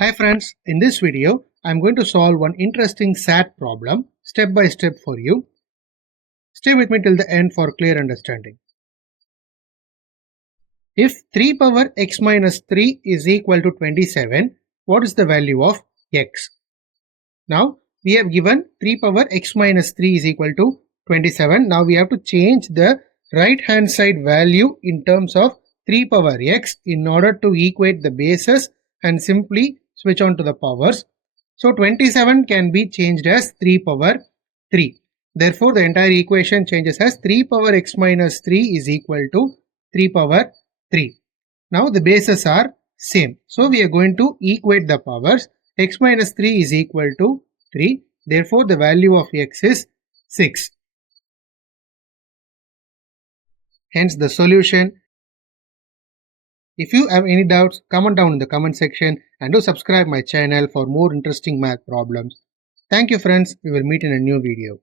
Hi friends, in this video I am going to solve one interesting SAT problem step by step for you. Stay with me till the end for clear understanding. If 3 power x minus 3 is equal to 27, what is the value of x? Now we have given 3 power x minus 3 is equal to 27. Now we have to change the right hand side value in terms of 3 power x in order to equate the bases and simply switch on to the powers. So 27 can be changed as 3 power 3. Therefore the entire equation changes as 3 power x minus 3 is equal to 3 power 3. Now the bases are same. So we are going to equate the powers. X minus 3 is equal to 3. Therefore the value of x is 6. Hence the solution. If you have any doubts, comment down in the comment section and do subscribe my channel for more interesting math problems. Thank you friends, we will meet in a new video.